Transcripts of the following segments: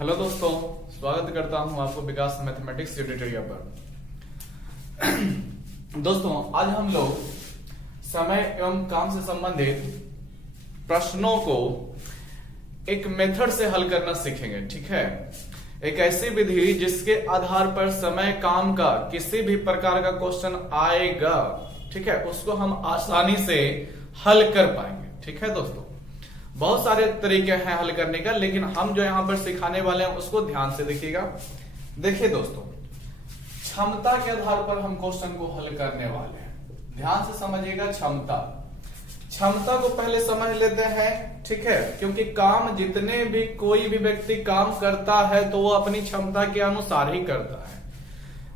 Hello दोस्तों, स्वागत करता हूं आपको विकास मैथमेटिक्स ट्यूटोरियल पर। दोस्तों, आज हम लोग समय एवं काम से संबंधित प्रश्नों को एक मेथड से हल करना सीखेंगे। ठीक है, एक ऐसी विधि जिसके आधार पर समय काम का किसी भी प्रकार का क्वेश्चन आएगा, ठीक है, उसको हम आसानी से हल कर पाएंगे। ठीक है दोस्तों, बहुत सारे तरीके हैं हल करने का, लेकिन हम जो यहां पर सिखाने वाले हैं उसको ध्यान से देखिएगा। देखिए दोस्तों, क्षमता के आधार पर हम क्वेश्चन को हल करने वाले हैं। ध्यान से समझिएगा। क्षमता को पहले समझ लेते हैं। ठीक है, क्योंकि काम जितने भी कोई भी व्यक्ति काम करता है तो वो अपनी क्षमता के अनुसार ही करता है।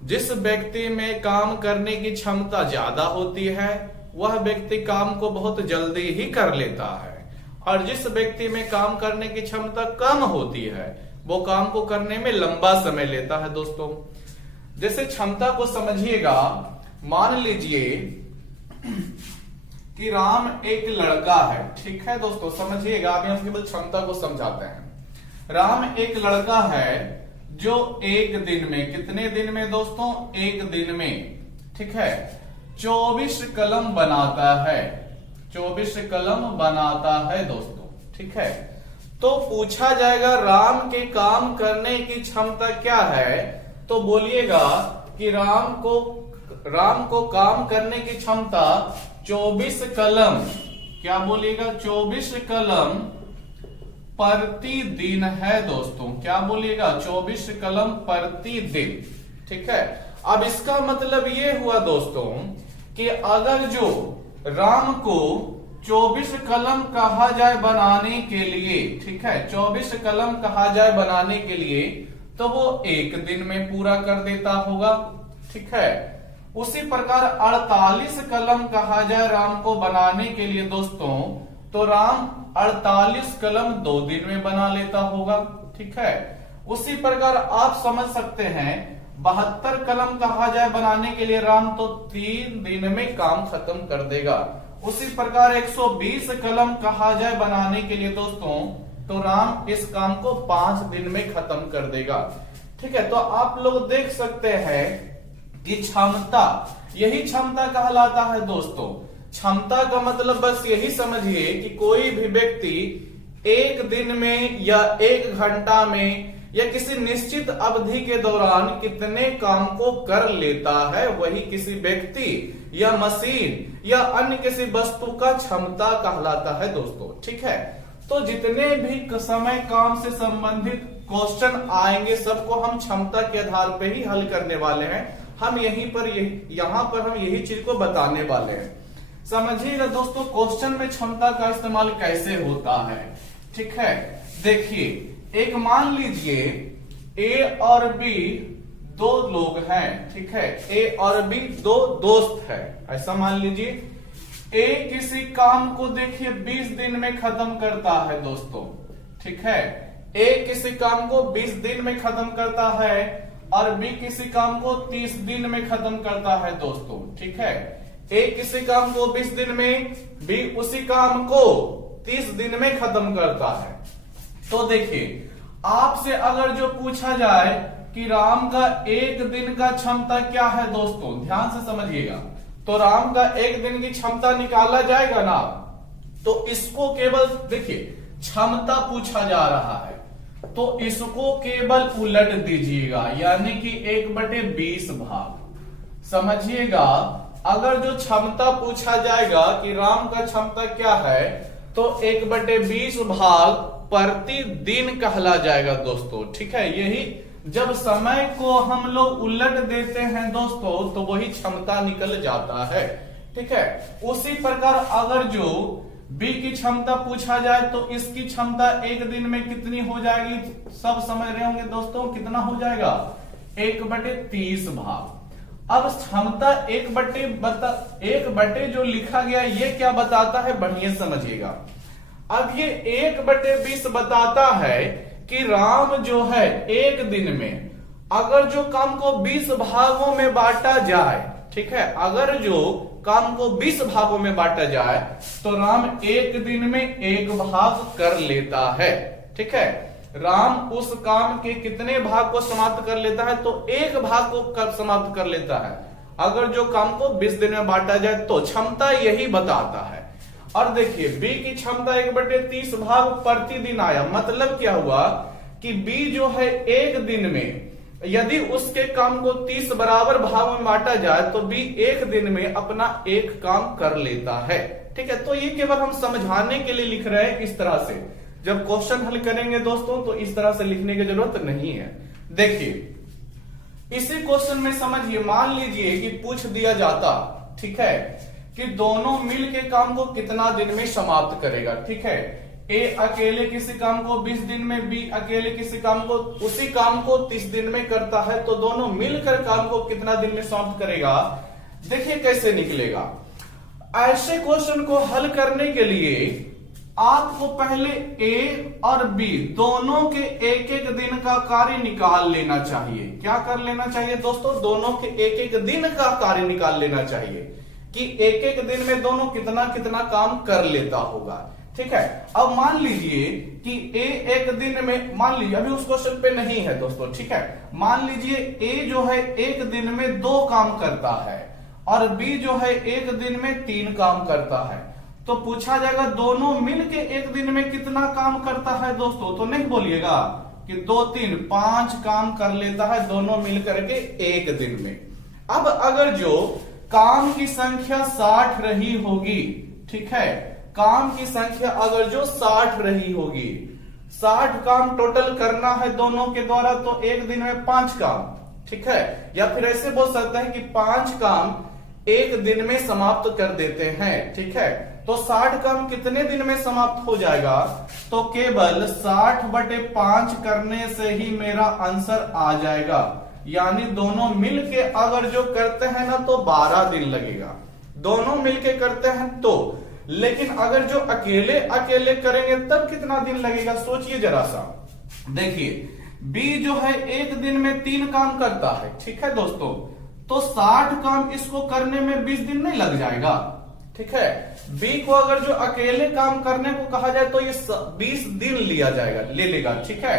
जिस व्यक्ति में काम करने की क्षमता ज्यादा होती है वह व्यक्ति काम को बहुत जल्दी ही कर लेता है, और जिस व्यक्ति में काम करने की क्षमता कम होती है वो काम को करने में लंबा समय लेता है। दोस्तों, जैसे क्षमता को समझिएगा। मान लीजिए कि राम एक लड़का है। ठीक है दोस्तों, समझिएगा। अभी हम केवल क्षमता को समझाते हैं। राम एक लड़का है जो एक दिन में, कितने दिन में दोस्तों? एक दिन में, ठीक है, 24 कलम बनाता है। 24 कलम बनाता है दोस्तों। ठीक है, तो पूछा जाएगा राम के काम करने की क्षमता क्या है, तो बोलिएगा कि राम को काम करने की क्षमता 24 कलम, क्या बोलिएगा? 24 कलम प्रतिदिन है दोस्तों। क्या बोलिएगा? 24 कलम प्रतिदिन। ठीक है, अब इसका मतलब ये हुआ दोस्तों कि अगर जो राम को 24 कलम कहा जाए बनाने के लिए, ठीक है, 24 कलम कहा जाए बनाने के लिए, तो वो एक दिन में पूरा कर देता होगा। ठीक है, उसी प्रकार 48 कलम कहा जाए राम को बनाने के लिए दोस्तों, तो राम 48 कलम 2 दिन में बना लेता होगा। ठीक है, उसी प्रकार आप समझ सकते हैं 72 कलम कहा जाए बनाने के लिए राम, तो 3 दिन में काम खत्म कर देगा। उसी प्रकार 120 कलम कहा जाए बनाने के लिए दोस्तों, तो राम इस काम को 5 दिन में खत्म कर देगा। ठीक है, तो आप लोग देख सकते हैं कि क्षमता, यही क्षमता कहलाता है दोस्तों। क्षमता का मतलब बस यही समझिए कि कोई भी व्यक्ति एक दिन में या 1 घंटा में या किसी निश्चित अवधि के दौरान कितने काम को कर लेता है, वही किसी व्यक्ति या मशीन या अन्य किसी वस्तु का क्षमता कहलाता है दोस्तों। ठीक है, तो जितने भी समय काम से संबंधित क्वेश्चन आएंगे सबको हम क्षमता के आधार पर ही हल करने वाले हैं। हम यहाँ पर हम यही चीज को बताने वाले हैं। समझिएगा दोस्तों, क्वेश्चन में क्षमता का इस्तेमाल कैसे होता है। ठीक है, देखिए, एक मान लीजिए ए और बी 2 लोग हैं। ठीक है, ए और बी 2 दोस्त है, ऐसा मान लीजिए। ए किसी काम को देखिए 20 दिन में खत्म करता है दोस्तों। ठीक है, ए किसी काम को 20 दिन में खत्म करता है और बी किसी काम को 30 दिन में खत्म करता है दोस्तों। ठीक है, ए किसी काम को 20 दिन में, बी उसी काम को 30 दिन में खत्म करता है। तो देखिए, आपसे अगर जो पूछा जाए कि राम का एक दिन का क्षमता क्या है दोस्तों, ध्यान से समझिएगा, तो राम का एक दिन की क्षमता निकाला जाएगा ना, तो इसको केवल देखिए क्षमता पूछा जा रहा है तो इसको केवल उलट दीजिएगा, यानी कि 1/20 भाग। समझिएगा, अगर जो क्षमता पूछा जाएगा कि राम का क्षमता क्या है, तो 1/20 भाग प्रतिदिन कहला जाएगा दोस्तों। ठीक है, यही जब समय को हम लोग उलट देते हैं दोस्तों, तो वही क्षमता निकल जाता है। ठीक है, उसी प्रकार अगर जो बी की क्षमता पूछा जाए तो इसकी क्षमता एक दिन में कितनी हो जाएगी, सब समझ रहे होंगे दोस्तों, कितना हो जाएगा? 1/30 भाग। अब क्षमता 1/1 जो लिखा गया ये क्या बताता है, बढ़िया समझिएगा। अब ये 1/20 बताता है कि राम जो है एक दिन में अगर जो काम को 20 भागों में बांटा जाए, ठीक है, अगर जो काम को 20 भागों में बांटा जाए तो राम एक दिन में 1 भाग कर लेता है। ठीक है, राम उस काम के कितने भाग को समाप्त कर लेता है, तो एक भाग को कब समाप्त कर लेता है। अगर जो काम को 20 दिन में बांटा जाए तो क्षमता यही बताता है। और देखिए बी की क्षमता 1/30 भाग प्रतिदिन आया, मतलब क्या हुआ कि बी जो है एक दिन में यदि उसके काम को 30 बराबर भाग में बांटा जाए तो बी एक दिन में अपना एक काम कर लेता है। ठीक है, तो ये केवल हम समझाने के लिए लिख रहे हैं इस तरह से। जब क्वेश्चन हल करेंगे दोस्तों तो इस तरह से लिखने की जरूरत नहीं है। देखिए इसी क्वेश्चन में समझिए, मान लीजिए कि पूछ दिया जाता, ठीक है, कि दोनों मिल के काम को कितना दिन में समाप्त करेगा। ठीक है, ए अकेले किसी काम को 20 दिन में, बी अकेले किसी काम को उसी काम को 30 दिन में करता है, तो दोनों मिलकर काम को कितना दिन में समाप्त करेगा। देखिए कैसे निकलेगा। ऐसे क्वेश्चन को हल करने के लिए आपको पहले ए और बी दोनों के एक एक दिन का कार्य निकाल लेना चाहिए। क्या कर लेना चाहिए दोस्तों, दोनों के एक एक दिन का कार्य निकाल लेना चाहिए कि एक एक दिन में दोनों कितना कितना काम कर लेता होगा। ठीक है, अब मान लीजिए कि ए एक दिन में, मान लीजिए अभी उस क्वेश्चन पे नहीं है दोस्तों, ठीक है, मान लीजिए ए जो है एक दिन में 2 काम करता है और बी जो है एक दिन में 3 काम करता है, तो पूछा जाएगा दोनों मिलके एक दिन में कितना काम करता है दोस्तों। तो नहीं बोलिएगा कि 2 3 5 काम कर लेता है दोनों मिलकर के एक दिन में। अब अगर जो काम की संख्या 60 रही होगी, ठीक है, काम की संख्या अगर जो 60 रही होगी, 60 काम टोटल करना है दोनों के द्वारा, तो एक दिन में 5 काम, ठीक है, या फिर ऐसे बोल सकते हैं कि 5 काम एक दिन में समाप्त कर देते हैं। ठीक है, तो 60 काम कितने दिन में समाप्त हो जाएगा, तो केवल 60/5 करने से ही मेरा आंसर आ जाएगा। यानी दोनों मिलके अगर जो करते हैं ना तो 12 दिन लगेगा, दोनों मिलके करते हैं तो। लेकिन अगर जो अकेले अकेले करेंगे तब कितना दिन लगेगा, सोचिए जरा सा। देखिए बी जो है एक दिन में 3 काम करता है, ठीक है दोस्तों, तो 60 काम इसको करने में 20 दिन नहीं लग जाएगा। ठीक है, बी को अगर जो अकेले काम करने को कहा जाए तो ये 20 दिन लिया जाएगा, ले लेगा। ठीक है,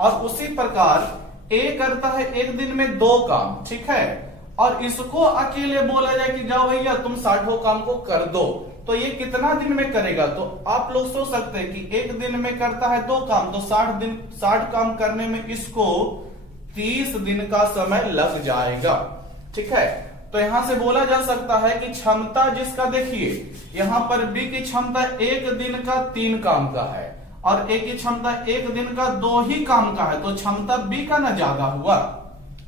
और उसी प्रकार ए करता है एक दिन में 2 काम, ठीक है, और इसको अकेले बोला जाए कि जाओ भैया तुम 60 काम को कर दो, तो ये कितना दिन में करेगा। तो आप लोग सोच सकते हैं कि एक दिन में करता है 2 काम, तो 60 काम करने में इसको 30 दिन का समय लग जाएगा। ठीक है, तो यहां से बोला जा सकता है कि क्षमता जिसका, देखिए यहां पर बी की क्षमता एक दिन का 3 काम का है और ए की क्षमता एक दिन का 2 ही काम का है, तो क्षमता बी का ना ज्यादा हुआ।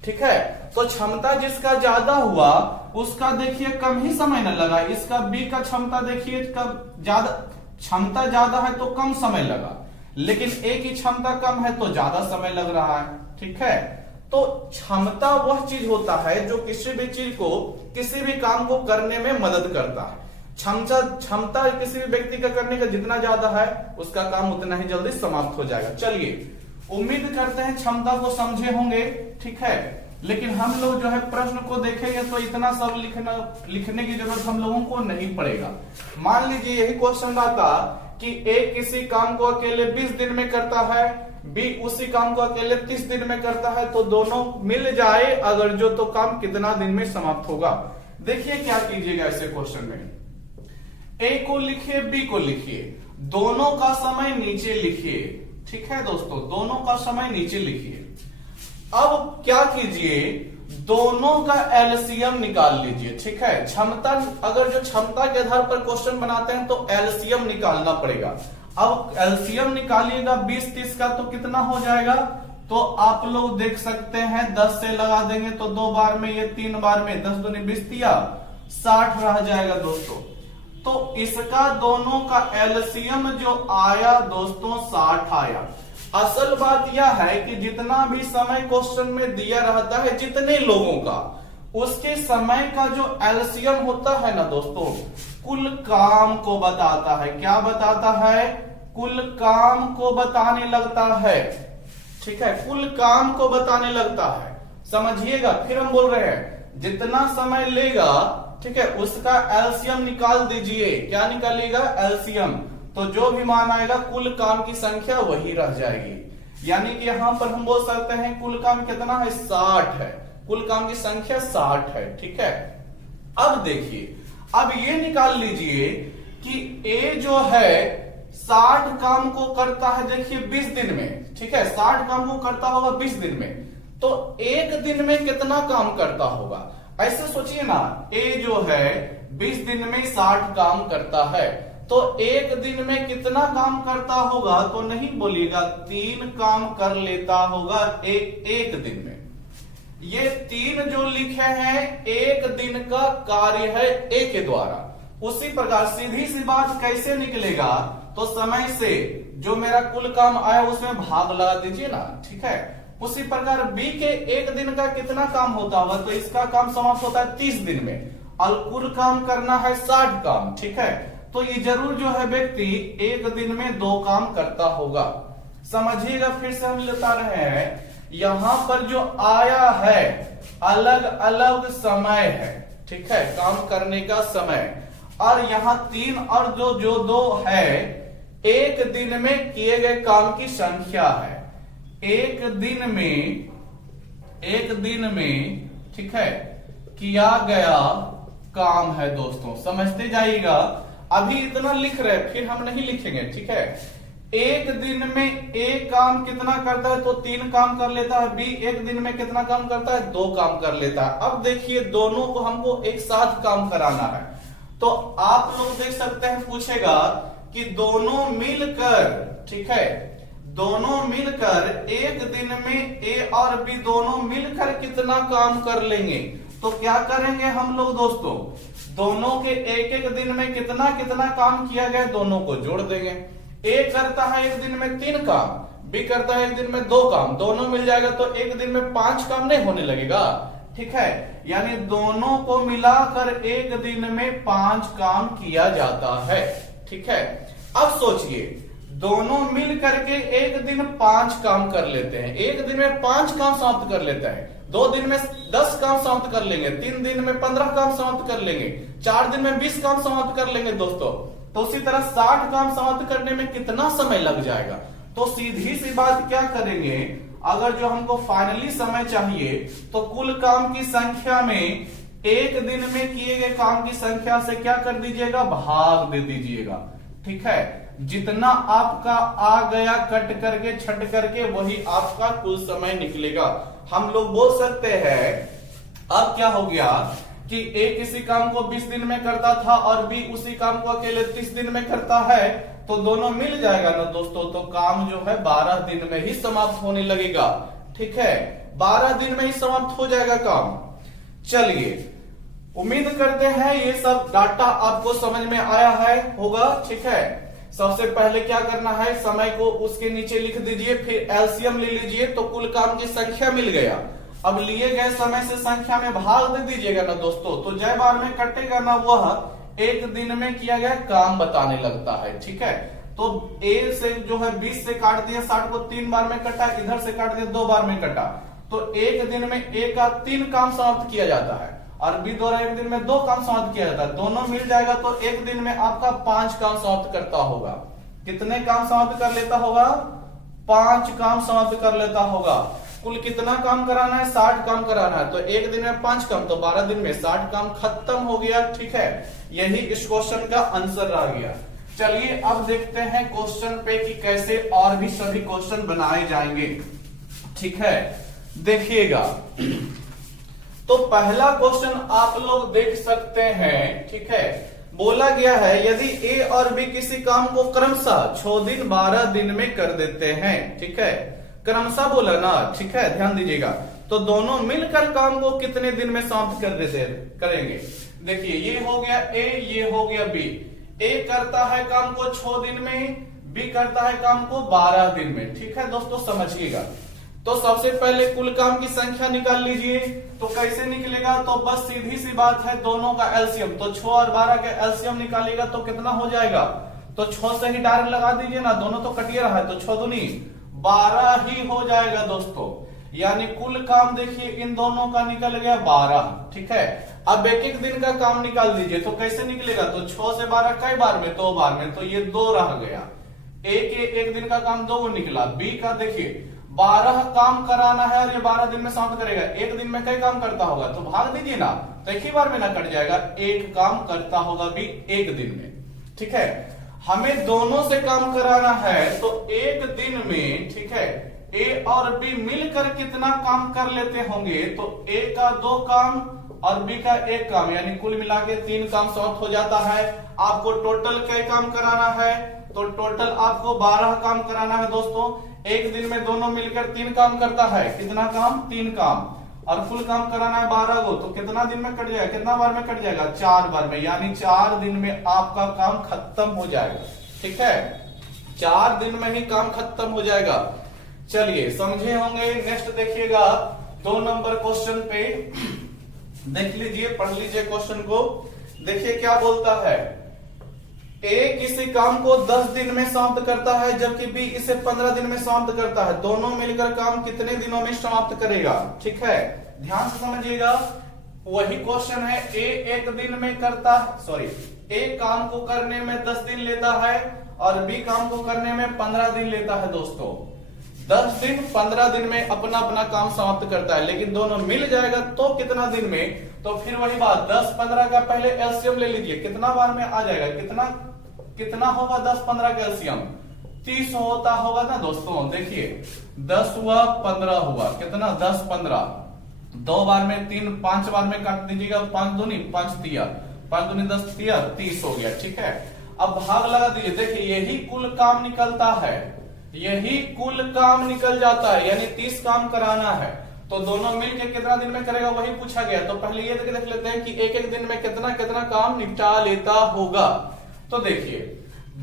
ठीक है, तो क्षमता जिसका ज्यादा हुआ उसका देखिए कम ही समय न लगा। इसका बी का क्षमता देखिए कब ज्यादा, क्षमता ज्यादा है तो कम समय लगा, लेकिन ए की क्षमता कम है तो ज्यादा समय लग रहा है। ठीक है, तो क्षमता वह चीज होता है जो किसी भी चीज को, किसी भी काम को करने में मदद करता है। क्षमता किसी भी व्यक्ति का करने का जितना ज्यादा है उसका काम उतना ही जल्दी समाप्त हो जाएगा। चलिए उम्मीद करते हैं क्षमता को समझे होंगे। ठीक है, लेकिन हम लोग जो है प्रश्न को देखेंगे तो इतना सब लिखने की जरूरत हम लोगों को नहीं पड़ेगा। मान लीजिए यही क्वेश्चन आता कि ए किसी काम को अकेले 20 दिन में करता है, बी उसी काम को अकेले 30 दिन में करता है, तो दोनों मिल जाए अगर जो तो काम कितना दिन में समाप्त होगा। देखिए क्या कीजिएगा ऐसे क्वेश्चन में, ए को लिखिए बी को लिखिए, दोनों का समय नीचे लिखिए। ठीक है दोस्तों, दोनों का समय नीचे लिखिए। अब क्या कीजिए, दोनों का एलसीएम निकाल लीजिए। ठीक है, क्षमता, अगर जो क्षमता के आधार पर क्वेश्चन बनाते हैं तो एलसीएम निकालना पड़ेगा। अब एलसीएम निकालिएगा 20-30 का तो कितना हो जाएगा, तो आप लोग देख सकते हैं 10 से लगा देंगे तो 2 बार में, ये 3 बार में 10 दूनी 20 दिया, 60 रह जाएगा दोस्तों। तो इसका दोनों का एलसीएम जो आया दोस्तों 60 आया। असल बात यह है कि जितना भी समय क्वेश्चन में दिया रहता है जितने लोगों का, उसके समय का जो एलसीएम होता है ना दोस्तों, कुल काम को बताता है। क्या बताता है, कुल काम को बताने लगता है। ठीक है, कुल काम को बताने लगता है, समझिएगा। फिर हम बोल रहे हैं जितना समय लेगा, ठीक है, उसका एलसीएम निकाल दीजिए। क्या निकालिएगा, एलसीएम, तो जो भी मान आएगा कुल काम की संख्या वही रह जाएगी। यानी कि यहां पर हम बोल सकते हैं कुल काम कितना है, 60 है, कुल काम की संख्या 60 है। ठीक है, अब देखिए, अब ये निकाल लीजिए कि ए जो है 60 काम को करता है, देखिए 20 दिन में। ठीक है, 60 काम को करता होगा 20 दिन में, तो एक दिन में कितना काम करता होगा, ऐसे सोचिए ना। ए जो है 20 दिन में 60 काम करता है, तो एक दिन में कितना काम करता होगा, तो नहीं बोलिएगा, 3 काम कर लेता होगा एक दिन में। ये 3 जो लिखे हैं एक दिन का कार्य है ए के द्वारा। उसी प्रकार सीधी सी बात कैसे निकलेगा, तो समय से जो मेरा कुल काम आया उसमें भाग लगा दीजिए ना। ठीक है, उसी प्रकार बी के एक दिन का कितना काम होता होगा, तो इसका काम समाप्त होता है 30 दिन में, और कुल काम करना है 60 काम। ठीक है, तो ये जरूर जो है व्यक्ति एक दिन में 2 काम करता होगा। समझिएगा, फिर से हम लेता रहे हैं, यहां पर जो आया है अलग अलग समय है। ठीक है, काम करने का समय, और यहां 3 और जो 2 है एक दिन में किए गए काम की संख्या है। एक दिन में ठीक है किया गया काम है दोस्तों, समझते जाइएगा। अभी इतना लिख रहे, फिर हम नहीं लिखेंगे। ठीक है, एक दिन में ए काम कितना करता है, तो 3 काम कर लेता है। बी एक दिन में कितना काम करता है, 2 काम कर लेता है। अब देखिए, दोनों को हमको एक साथ काम कराना है, तो आप लोग देख सकते हैं, पूछेगा कि दोनों मिलकर, ठीक है, दोनों मिलकर एक दिन में ए और बी दोनों मिलकर कितना काम कर लेंगे। तो क्या करेंगे हम लोग दोस्तों, दोनों के एक एक दिन में कितना कितना काम किया गया, दोनों को जोड़ देंगे। ए करता है एक दिन में 3 काम, बी करता है एक दिन में 2 काम, दोनों मिल जाएगा तो एक दिन में 5 काम नहीं होने लगेगा। ठीक है, यानी दोनों को मिलाकर एक दिन में 5 काम किया जाता है। ठीक है, अब सोचिए, दोनों मिल करके एक दिन 5 काम कर लेते हैं, एक दिन में 5 काम समाप्त कर लेते हैं, 2 दिन में 10 काम समाप्त कर लेंगे, 3 दिन में 15 काम समाप्त कर लेंगे, 4 दिन में 20 काम समाप्त कर लेंगे दोस्तों। तो उसी तरह 60 काम समाप्त करने में कितना समय लग जाएगा। तो सीधी सी बात क्या करेंगे, अगर जो हमको फाइनली समय चाहिए, तो कुल काम की संख्या में एक दिन में किए गए काम की संख्या से क्या कर दीजिएगा, भाग दे दीजिएगा। ठीक है, जितना आपका आ गया कट करके छट करके वही आपका कुल समय निकलेगा। हम लोग बोल सकते हैं, अब क्या हो गया कि ए किसी काम को 20 दिन में करता था और बी उसी काम को अकेले 30 दिन में करता है, तो दोनों मिल जाएगा ना दोस्तों, तो काम जो है 12 दिन में ही समाप्त होने लगेगा। ठीक है, 12 दिन में ही समाप्त हो जाएगा काम। चलिए, उम्मीद करते हैं ये सब डाटा आपको समझ में आया है होगा। ठीक है, सबसे पहले क्या करना है, समय को उसके नीचे लिख दीजिए, फिर एलसीएम ले लीजिए, तो कुल काम की संख्या मिल गया। अब लिए गए समय से संख्या में भाग दे दीजिएगा ना दोस्तों, तो जय बार में कटेगा ना, वह एक दिन में किया गया काम बताने लगता है। ठीक है, तो ए से जो है 20 से काट दिया, 60 को 3 बार में कटा, इधर से काट दिया 2 बार में कटा, तो एक दिन में ए का 3 काम समाप्त किया जाता है, और बी द्वारा एक दिन में 2 काम समाप्त किया जाता है। दोनों मिल जाएगा तो एक दिन में आपका 5 काम समाप्त करता होगा। कितने काम समाप्त कर लेता होगा, 5 काम समाप्त कर लेता होगा। कुल कितना काम कराना है, 60 काम कराना है, तो एक दिन में 5 काम, तो 12 दिन में 60 काम खत्म हो गया। ठीक है, यही इस क्वेश्चन का आंसर रह गया। चलिए अब देखते हैं क्वेश्चन पे कि कैसे और भी सभी क्वेश्चन बनाए जाएंगे। ठीक है, देखिएगा, तो पहला क्वेश्चन आप लोग देख सकते हैं। ठीक है, बोला गया है यदि ए और बी किसी काम को क्रमशः 6 दिन 12 दिन में कर देते हैं। ठीक है, क्रमशः बोला ना। ठीक है, ध्यान दीजिएगा, तो दोनों मिलकर काम को कितने दिन में समाप्त कर देते करेंगे। देखिए, ये हो गया ए, ये हो गया बी। ए करता है काम को 6 दिन में, बी करता है काम को 12 दिन में। ठीक है दोस्तों, समझिएगा। तो सबसे पहले कुल काम की संख्या निकाल लीजिए, तो कैसे निकलेगा, तो बस सीधी सी बात है, दोनों का एलसीएम, तो 6 और 12 का एलसीएम निकालिएगा तो कितना हो जाएगा, तो 6 से ही डायरेक्ट लगा दीजिए ना, दोनों तो कटिए रहा है, तो 6 दूनी 12 ही हो जाएगा दोस्तों। यानी कुल काम देखिए इन दोनों का निकल गया 12। ठीक है, अब एक एक दिन का काम निकाल दीजिए, तो कैसे निकलेगा, तो 6 से 12 कई बार में, 2 बार में, तो ये 2 रह गया। ए के एक दिन का काम 2 निकला। बी का देखिए 12 काम कराना है और ये 12 दिन में समाप्त करेगा। एक दिन में कई काम करता होगा, तो भाग दीजिए ना, तो एक ही बार में ना कट जाएगा। एक काम करता होगा बी एक दिन में, ठीक है। हमें दोनों से काम कराना है, तो एक दिन में, ठीक है, ए और बी मिलकर कितना काम कर लेते होंगे, तो ए का 2 काम और बी का 1 काम, यानी कुल मिला के 3 काम समाप्त हो जाता है। आपको टोटल कई काम कराना है, तो टोटल आपको 12 काम कराना है दोस्तों। एक दिन में दोनों मिलकर 3 काम करता है, कितना काम, 3 काम, और कुल काम कराना है 12 को, तो कितना दिन में कट जाएगा, कितना बार में कट जाएगा, 4 बार में, यानी 4 दिन में आपका काम खत्म हो जाएगा, ठीक है। 4 दिन में ही काम खत्म हो जाएगा। चलिए समझे होंगे। नेक्स्ट देखिएगा 2 नंबर क्वेश्चन पे, देख लीजिए, पढ़ लीजिए क्वेश्चन को। देखिए क्या बोलता है, ए किसी काम को 10 दिन में समाप्त करता है, जबकि बी इसे 15 दिन में समाप्त करता है। दोनों मिलकर काम कितने दिनों में समाप्त करेगा, ठीक है। ध्यान से समझिएगा, वही क्वेश्चन है। ए एक दिन में करता, ए काम को करने में 10 दिन लेता है और बी काम को करने में 15 दिन लेता है दोस्तों। 10 दिन 15 दिन में अपना अपना काम समाप्त करता है, लेकिन दोनों मिल जाएगा तो कितना दिन में, तो फिर वही बात 10-15 का पहले एलसीएम ले लीजिए, कितना बार में आ जाएगा, कितना होगा 10-15 का एलसीएम, 30 होता होगा ना दोस्तों। देखिए 10 हुआ 15 हुआ, कितना 10-15, 2 बार में 3, 5 बार में काट दीजिएगा, 5 दूनी 5 तिया, 5 दूनी 10 तिया, 30 हो गया, ठीक है। अब भाग लगा दीजिए, देखिए यही कुल काम निकलता है, यही कुल काम निकल जाता है, यानी 30 काम कराना है, तो दोनों मिलकर कितना दिन में करेगा वही पूछा गया। तो पहले ये देख लेते हैं कि एक एक दिन में कितना कितना काम निपटा लेता होगा। तो देखिए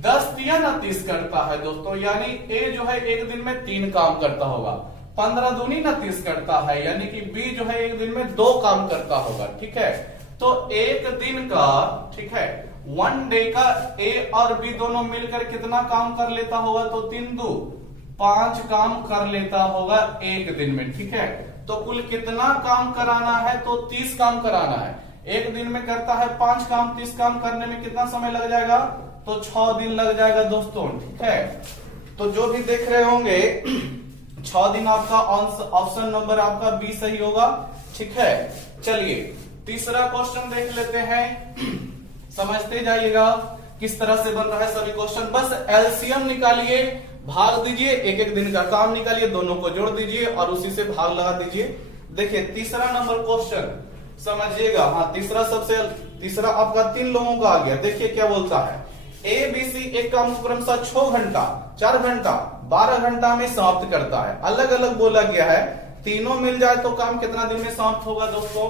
10 तिया ना 30 करता है दोस्तों, यानी ए जो है एक दिन में 3 काम करता होगा। 15 दूनी ना 30 करता है, यानी कि बी जो है एक दिन में 2 काम करता होगा, ठीक है। तो एक दिन का, ठीक है, 1 डे का ए और बी दोनों मिलकर कितना काम कर लेता होगा, तो 3 2 5 काम कर लेता होगा एक दिन में, ठीक है। तो कुल कितना काम कराना है, तो 30 काम कराना है। एक दिन में करता है 5 काम, 30 काम करने में कितना समय लग जाएगा, तो 6 दिन लग जाएगा दोस्तों, ठीक है। तो जो भी देख रहे होंगे 6 दिन आपका ऑप्शन नंबर आपका बी सही होगा, ठीक है। चलिए तीसरा क्वेश्चन देख लेते हैं, समझते जाइएगा किस तरह से बन रहा है सभी क्वेश्चन। बस एलसीएम निकालिए, भाग दीजिए, एक एक दिन का काम निकालिए, दोनों को जोड़ दीजिए और उसी से भाग लगा दीजिए। देखिए तीसरा नंबर क्वेश्चन समझिएगा। हाँ, तीसरा आपका 3 लोगों का आ गया। देखिए क्या बोलता है, ए बी सी एक काम को क्रमशः 6 घंटा, 4 घंटा, 12 घंटा में समाप्त करता है। अलग अलग बोला गया है, तीनों मिल जाए तो काम कितना दिन में समाप्त होगा दोस्तों।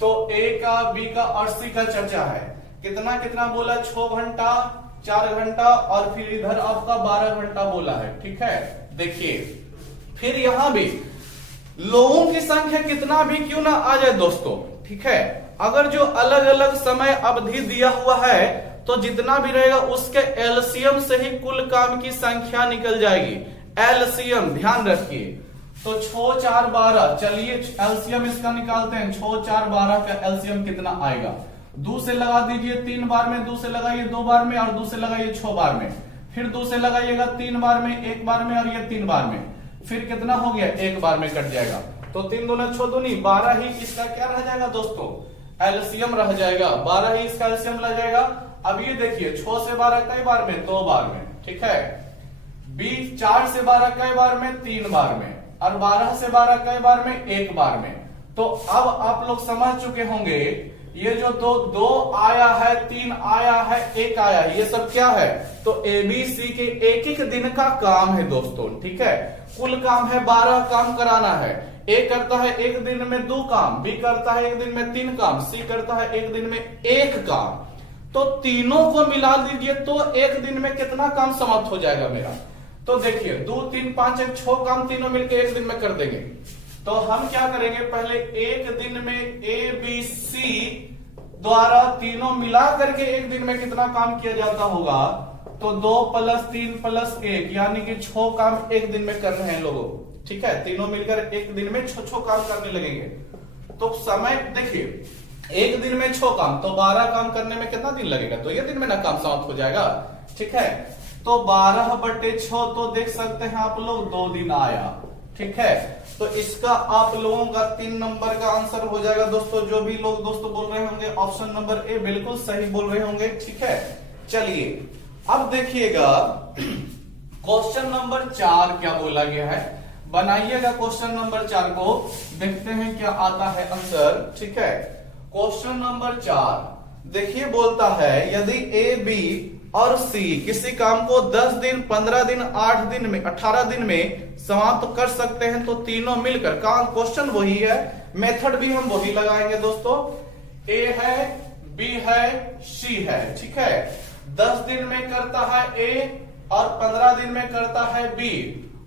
तो ए का, बी का और सी का चर्चा है। कितना कितना बोला, 6 घंटा, 4 घंटा और फिर इधर आपका 12 घंटा बोला है, ठीक है। देखिए फिर यहां भी लोगों की संख्या कितना भी क्यों ना आ जाए दोस्तों, ठीक है, अगर जो अलग अलग समय अवधि दिया हुआ है तो जितना भी रहेगा उसके एलसीएम से ही कुल काम की संख्या निकल जाएगी। एलसीएम ध्यान रखिए। तो 6 4 12, चलिए एलसीएम इसका निकालते हैं। 6 4 12 का एलसीएम कितना आएगा, 2 से लगा दीजिए 3 बार में, 2 से लगाइए 2 बार में और 2 से लगाइए 6 बार में, फिर 2 से लगाइएगा 3 बार में, 1 बार में और ये 3 बार में, फिर कितना हो गया, 1 बार में कट जाएगा। तो 3 दूनी 6 दूनी 12 ही इसका क्या रह जाएगा दोस्तों, एलसीएम रह जाएगा। 12 ही इसका एलसीएम रह जाएगा। अब ये देखिए 6 से 12 कई बार में, 2 बार में, ठीक है। बी 4 से 12 कई बार में, 3 बार में, और 12 से 12 कई बार में, 1 बार में। तो अब आप लोग समझ चुके होंगे ये जो दो आया है, 3 आया है, 1 आया है, ये सब क्या है, तो एबीसी के एक एक दिन का काम है दोस्तों, ठीक है। कुल काम है 12 काम कराना है। ए करता है एक दिन में 2 काम, बी करता है एक दिन में 3 काम, सी करता है एक दिन में 1 काम। तो तीनों को मिला दीजिए तो एक दिन में कितना काम समाप्त हो जाएगा मेरा। तो देखिए 2 3 5 1 6 काम तीनों मिलकर एक दिन में कर देंगे। तो हम क्या करेंगे, पहले एक दिन में ए बी सी द्वारा तीनों मिला करके एक दिन में कितना काम किया जाता होगा, तो 2 + 3 + 1 यानी कि 6 काम एक दिन में कर रहे हैं लोगों, ठीक है। तीनों मिलकर एक दिन में 6 काम करने लगेंगे। तो समय देखिए एक दिन में 6 काम, तो 12 काम करने में कितना दिन लगेगा, तो ये दिन में ना काम समाप्त हो जाएगा, ठीक है। तो 12/6 तो देख सकते हैं आप लोग 2 दिन आया। ठीक है, तो इसका आप लोगों का 3 नंबर का आंसर हो जाएगा दोस्तों। जो भी लोग दोस्तों बोल रहे होंगे ऑप्शन नंबर ए बिल्कुल सही बोल रहे होंगे। ठीक है, चलिए अब देखिएगा क्वेश्चन नंबर 4 क्या बोला गया है। बनाइएगा क्वेश्चन नंबर 4 को, देखते हैं क्या आता है आंसर। ठीक है, क्वेश्चन नंबर 4 देखिए बोलता है यदि ए, बी और सी किसी काम को 10 दिन, 15 दिन, 8 दिन में, 18 दिन में समाप्त कर सकते हैं तो तीनों मिलकर, काम क्वेश्चन वही है, मेथड भी हम वही लगाएंगे दोस्तों। ए है, बी है, सी है। ठीक है, 10 दिन में करता है ए और 15 दिन में करता है बी,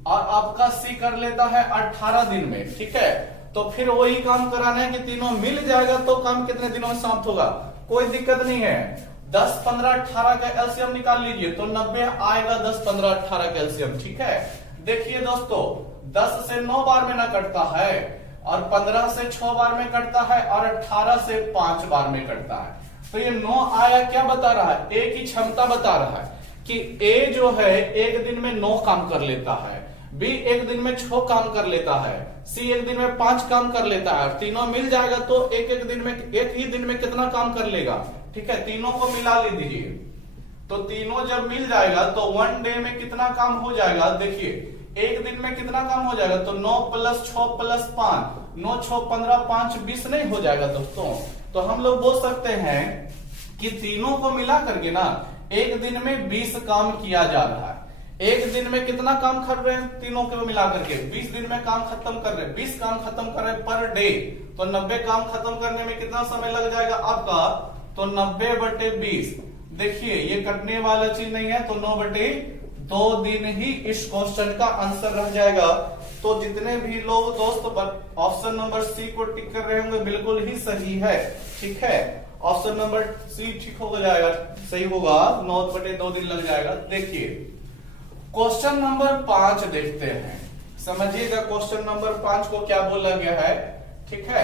और आपका सी कर लेता है 18 दिन में। ठीक है, तो फिर वही काम कराना है कि तीनों मिल जाएगा तो काम कितने दिनों में समाप्त होगा, कोई दिक्कत नहीं है। 10, 15, 18 का एलसीएम निकाल लीजिए तो 90 आएगा। 10, 15, 18 का एलसीएम। ठीक है, देखिए दोस्तों 10 से 9 बार में ना कटता है, और 15 से 6 बार में कटता है, और 18 से 5 बार में कटता है। तो ये 9 आया, क्या बता रहा है, ए की क्षमता बता रहा है कि ए जो है एक दिन में 9 काम कर लेता है, बी एक दिन में 6 काम कर लेता है, सी एक दिन में 5 काम कर लेता है, और तीनों मिल जाएगा तो एक ही दिन में कितना काम कर लेगा। ठीक है, तीनों को मिला लीजिए, तो तीनों जब मिल जाएगा तो 1 डे में कितना काम हो जाएगा। देखिए एक दिन में कितना काम हो जाएगा, तो 9 + 6 + 5, 9, 6, 15, 5, 20 नहीं हो जाएगा दोस्तों। तो हम लोग बोल सकते हैं कि तीनों को मिला करके ना एक दिन में 20 काम किया जा रहा है। एक दिन में कितना काम कर रहे हैं, तीनों को मिलाकर के 20 दिन में काम खत्म कर रहे हैं, 20 काम खत्म कर रहे हैं पर डे। तो 90 काम खत्म करने में कितना समय लग जाएगा आपका, तो 90/20। देखिए ये कटने वाला चीज नहीं है, तो 9/2 दिन ही इस क्वेश्चन का आंसर रह जाएगा। तो जितने भी लोग दोस्त ऑप्शन नंबर सी को टिक कर रहे होंगे बिल्कुल ही सही है। ठीक है, ऑप्शन नंबर सी ठीक हो जाएगा, सही होगा। 9/2 दिन लग जाएगा। देखिए क्वेश्चन नंबर 5 देखते हैं, समझिएगा क्वेश्चन नंबर 5 को क्या बोला गया है। ठीक है,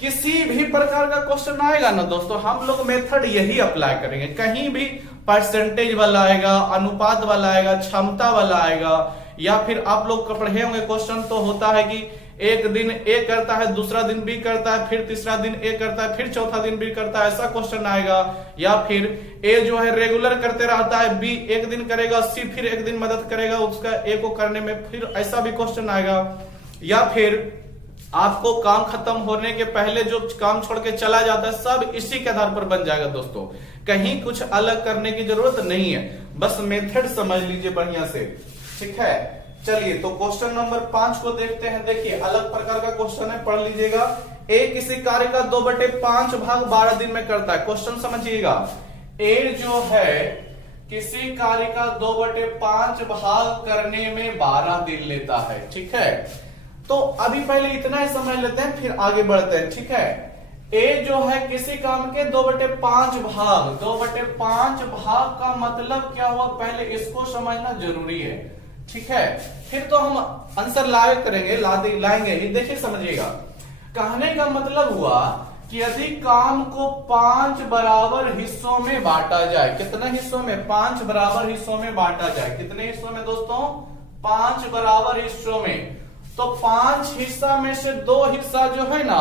किसी भी प्रकार का क्वेश्चन आएगा ना दोस्तों, हम लोग मेथड यही अप्लाई करेंगे। कहीं भी परसेंटेज वाला आएगा, अनुपात वाला आएगा, क्षमता वाला आएगा, या फिर आप लोग पढ़े होंगे क्वेश्चन तो होता है कि एक दिन ए करता है, दूसरा दिन बी करता है, फिर तीसरा दिन ए करता है, फिर चौथा दिन बी करता है, ऐसा क्वेश्चन आएगा। या फिर ए जो है रेगुलर करते रहता है, बी एक दिन करेगा, सी फिर एक दिन मदद करेगा उसका ए को करने में, फिर ऐसा भी क्वेश्चन आएगा। या फिर आपको काम खत्म होने के पहले जो काम छोड़ के चला जाता है सब इसी के आधार पर बन जाएगा दोस्तों। कहीं कुछ अलग करने की जरूरत नहीं है, बस मेथड समझ लीजिए बढ़िया से। ठीक है, चलिए तो क्वेश्चन नंबर 5 को देखते हैं। देखिए अलग प्रकार का क्वेश्चन है, पढ़ लीजिएगा। ए किसी कार्य का 2/5 भाग 12 दिन में करता है। क्वेश्चन समझिएगा, ए जो है किसी कार्य का 2/5 भाग करने में 12 दिन लेता है। ठीक है, तो अभी पहले इतना ही समझ लेते हैं फिर आगे बढ़ते हैं। ठीक है, ए जो है किसी काम के 2/5 भाग, 2/5 भाग का मतलब क्या हुआ, पहले इसको समझना जरूरी है। ठीक है, फिर तो हम आंसर लाए करेंगे, लाएंगे ही। देखिए समझिएगा, कहने का मतलब हुआ कि यदि काम को 5 बराबर हिस्सों में बांटा जाए, कितने हिस्सों में, 5 बराबर हिस्सों में बांटा जाए। कितने हिस्सों में दोस्तों, 5 बराबर हिस्सों में। तो 5 हिस्सा में से 2 हिस्सा जो है ना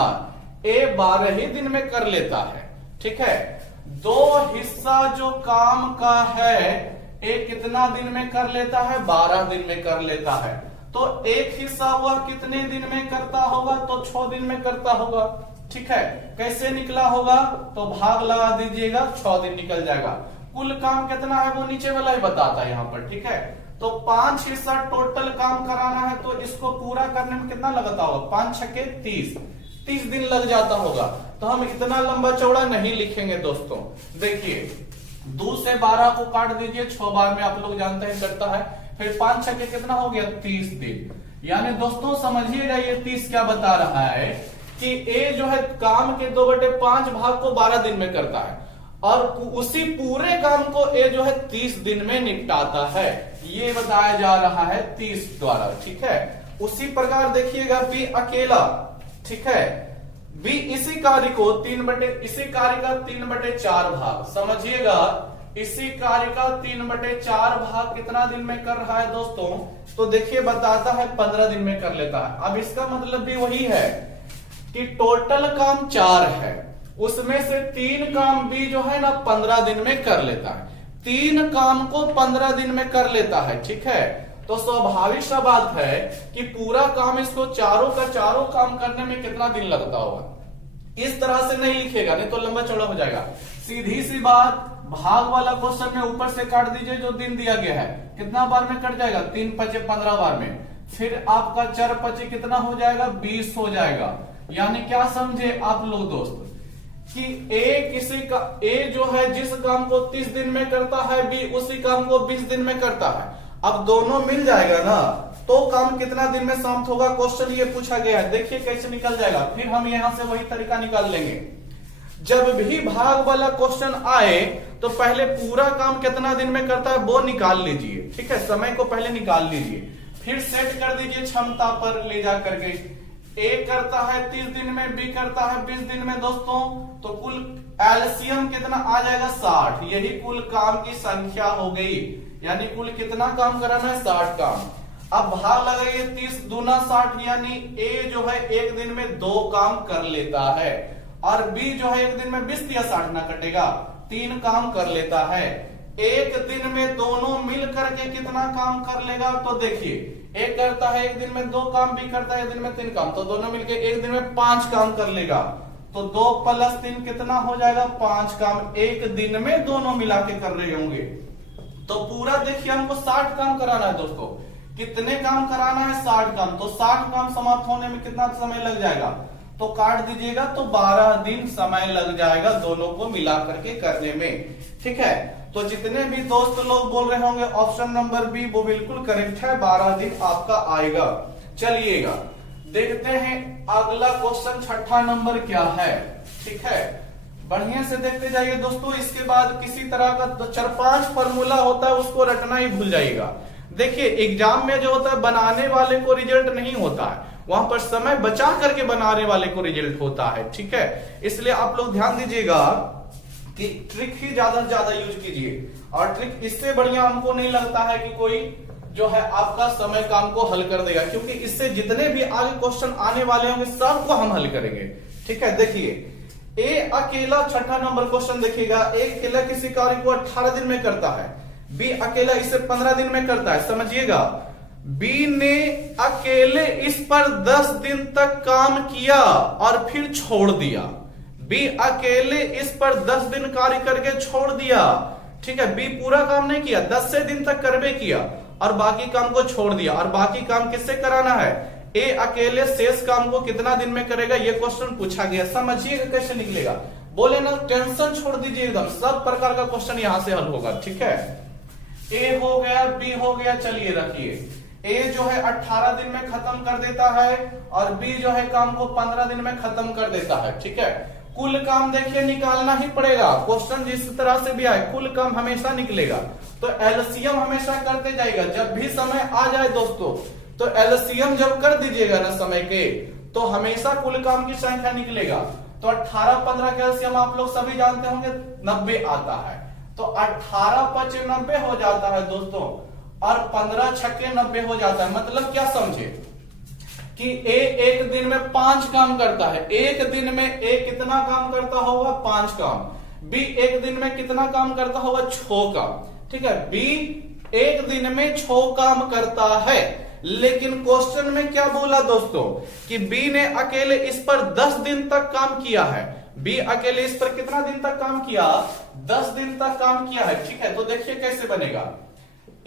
ए 12 ही दिन में कर लेता है। ठीक है, 2 हिस्सा जो काम का है ए कितना दिन में कर लेता है, 12 दिन में कर लेता है। तो एक हिस्सा हुआ कितने दिन में करता होगा, तो 6 दिन में करता होगा। ठीक है, कैसे निकला होगा, तो भाग लगा दीजिएगा, 6 दिन निकल जाएगा। कुल काम कितना है वो नीचे वाला ही बताता है यहाँ पर। ठीक है, तो 5 हिस्सा टोटल काम कराना है, तो इसको पूरा करने में कितना लगता होगा, 5 छक्के 30 दिन लग जाता होगा। तो हम इतना लंबा चौड़ा नहीं लिखेंगे दोस्तों। देखिए 2 से 12 को काट दीजिए, 6 बार में आप लोग जानते हैं करता है, फिर 5 छक्के कितना हो गया, 30 दिन। यानी दोस्तों समझिएगा ये 30 क्या बता रहा है कि ए जो है काम के 2/5 भाग को 12 दिन में करता है, और उसी पूरे काम को ए जो है 30 दिन में निपटाता है। ये बताया जा रहा है 30 द्वारा। ठीक है, उसी प्रकार देखिएगा बी अकेला। ठीक है, बी इसी कार्य को इसी कार्य का 3/4 भाग, समझिएगा इसी कार्य का 3/4 भाग कितना दिन में कर रहा है दोस्तों? तो देखिए बताता है 15 दिन में कर लेता है। अब इसका मतलब भी वही है कि टोटल काम 4 है, उसमें से 3 काम भी जो है ना 15 दिन में कर लेता है। 3 काम को 15 दिन में कर लेता है, ठीक है। तो स्वाभाविक सा बात है कि पूरा काम इसको चारों का चारों काम करने में कितना दिन लगता होगा। इस तरह से नहीं लिखेगा, नहीं तो लंबा चौड़ा हो जाएगा। सीधी सी बात, भाग वाला क्वेश्चन में ऊपर से काट दीजिए जो दिन दिया गया है, कितना बार में कट जाएगा? 3 × 5 = 15 बार में। फिर आपका 4 × 5 कितना हो जाएगा? 20 हो जाएगा। यानी क्या समझे आप लोग दोस्त कि ए जो है जिस काम को 30 दिन में करता है, बी उसी काम को 20 दिन में करता है। अब दोनों मिल जाएगा ना, तो काम कितना दिन में समाप्त होगा? क्वेश्चन ये पूछा गया है, देखिए कैसे निकल जाएगा। फिर हम यहां से वही तरीका निकाल लेंगे। जब भी भाग वाला क्वेश्चन आए तो पहले पूरा काम कितना दिन में करता है वो निकाल लीजिए, ठीक है। समय को पहले निकाल लीजिए, फिर सेट कर दीजिए क्षमता पर ले जा करके। ए करता है 30 दिन में, बी करता है 20 दिन में दोस्तों, तो कुल एलसीएम कितना आ जाएगा? 60। यही कुल काम की संख्या हो गई। यानी कुल कितना काम कराना है? 60 काम। अब भाग लगाइए 30 दूना 60, यानी ए जो है एक दिन में 2 काम कर लेता है, और बी जो है एक दिन में 20 या 60 ना कटेगा, 3 काम कर लेता है। एक दिन में दोनों मिल करके कितना काम कर लेगा? तो देखिए एक करता है एक दिन में 2 काम, भी करता है एक दिन में 3 काम, तो दोनों मिलके एक दिन में 5 काम कर लेगा। तो 2 + 3 कितना हो जाएगा? 5 काम एक दिन में दोनों मिला के कर रहे होंगे। तो पूरा देखिए हमको 60 काम कराना है दोस्तों। कितने काम कराना है? 60 काम। तो 60 काम समाप्त होने में कितना समय लग जाएगा? तो काट दीजिएगा, तो 12 दिन समय लग जाएगा दोनों को मिला करके करने में, ठीक है। तो जितने भी दोस्त लोग बोल रहे होंगे ऑप्शन नंबर बी वो बिल्कुल करेक्ट है, 12 दिन आपका आएगा। चलिएगा देखते हैं अगला क्वेश्चन, 6ठा नंबर क्या है, ठीक है। बढ़िया से देखते जाइए दोस्तों। इसके बाद किसी तरह का 4-5 फॉर्मूला होता है, उसको रटना ही भूल जाइएगा। देखिए एग्जाम में जो होता है बनाने वाले को रिजल्ट नहीं होता है, वहां पर समय बचा करके बनाने वाले को रिजल्ट होता है, ठीक है। इसलिए आप लोग ध्यान दीजिएगा कि ट्रिक ही ज्यादा से ज्यादा यूज कीजिए। और ट्रिक इससे बढ़िया हमको नहीं लगता है कि कोई जो है आपका समय काम को हल कर देगा, क्योंकि इससे जितने भी आगे क्वेश्चन आने वाले होंगे सबको हम हल करेंगे, ठीक है। देखिए ए अकेला 6ठा नंबर क्वेश्चन देखिएगा, ए अकेला किसी कार्य को 18 दिन में करता है, बी अकेला इसे 15 दिन में करता है। समझिएगा, बी ने अकेले इस पर 10 दिन तक काम किया और फिर छोड़ दिया। बी अकेले इस पर 10 दिन कार्य करके छोड़ दिया, ठीक है। बी पूरा काम नहीं किया, 10 से दिन तक करबे किया और बाकी काम को छोड़ दिया। और बाकी काम किससे कराना है? ए अकेले शेष काम को कितना दिन में करेगा, ये क्वेश्चन पूछा गया। समझिएगा कैसे निकलेगा। बोले ना टेंशन छोड़ दीजिए, एकदम सब प्रकार का क्वेश्चन यहां से हल होगा, ठीक है। ए हो गया, बी हो गया, चलिए रखिए। ए जो है 18 दिन में खत्म कर देता है और बी जो है काम को 15 दिन में खत्म कर देता है, ठीक है। कुल काम देखिए निकालना ही पड़ेगा, क्वेश्चन जिस तरह से भी आए कुल काम हमेशा निकलेगा। तो एलसीएम हमेशा करते जाएगा, जब भी समय आ जाए दोस्तों तो एलसीएम जब कर दीजिएगा ना समय के, तो हमेशा कुल काम की संख्या निकलेगा। तो 18-15 का एलसीएम आप लोग सभी जानते होंगे 90 आता है। तो 18×5 90 हो जाता है दोस्तों, और 15×6 90 हो जाता है। मतलब क्या समझे कि ए एक दिन में 5 काम करता है। एक दिन में ए कितना काम करता होगा? 5 काम। बी एक दिन में कितना काम करता होगा? 6 काम, ठीक है। बी एक दिन में 6 काम करता है, लेकिन क्वेश्चन में क्या बोला दोस्तों कि बी ने अकेले इस पर 10 दिन तक काम किया है। बी अकेले इस पर कितना दिन तक काम किया? 10 दिन तक काम किया है, ठीक है। तो देखिए कैसे बनेगा।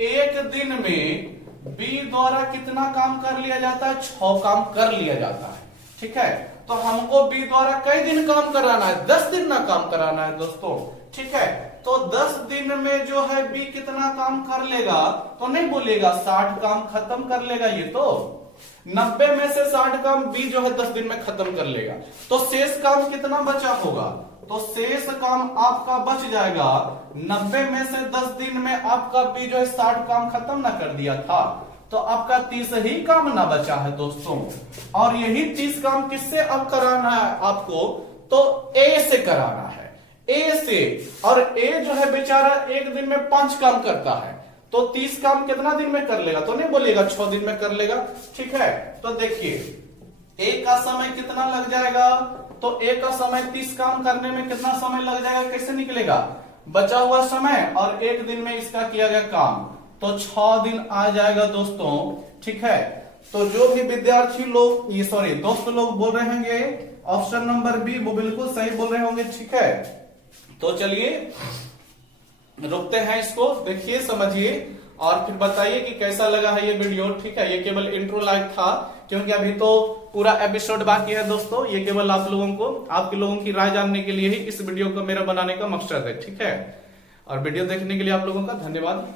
एक दिन में बी द्वारा कितना काम कर लिया जाता है? 6 काम कर लिया जाता है, ठीक है। तो हमको बी द्वारा कई दिन काम कराना है? 10 दिन ना काम कराना है दोस्तों, ठीक है। तो 10 दिन में जो है बी कितना काम कर लेगा? तो नहीं बोलेगा 60 काम खत्म कर लेगा। ये तो 90 में से 60 काम बी जो है 10 दिन में खत्म कर लेगा। तो शेष काम कितना बचा होगा? तो शेष काम आपका बच जाएगा 90 में से 10 दिन में आपका बी जो है 60 काम खत्म ना कर दिया था, तो आपका 30 ही काम ना बचा है दोस्तों। और यही 30 काम किससे अब कराना है आपको? तो ए से कराना है। ए से, और ए जो है बेचारा एक दिन में 5 काम करता है, तो 30 काम कितना दिन में कर लेगा? तो नहीं बोलिएगा 6 दिन में कर लेगा। ठीक है, तो देखिए ए का समय कितना लग जाएगा, तो ए का समय 30 काम करने में कितना समय लग जाएगा, कैसे निकलेगा? बचा हुआ समय और एक दिन में इसका किया गया काम, तो 6 दिन आ जाएगा दोस्तों। ठीक है, तो जो भी विद्यार्थी लोग ये सॉरी दोस्त लोग बोल रहे होंगे ऑप्शन नंबर बी, वो बिल्कुल सही बोल रहे होंगे। ठीक है, तो चलिए रुकते हैं इसको, देखिए समझिए और फिर बताइए कि कैसा लगा है ये वीडियो। ठीक है, ये केवल इंट्रो लाइक था, क्योंकि अभी तो पूरा एपिसोड बाकी है दोस्तों। ये केवल आप लोगों को, आपके लोगों की राय जानने के लिए ही इस वीडियो को मेरा बनाने का मकसद है। ठीक है, और वीडियो देखने के लिए आप लोगों का धन्यवाद।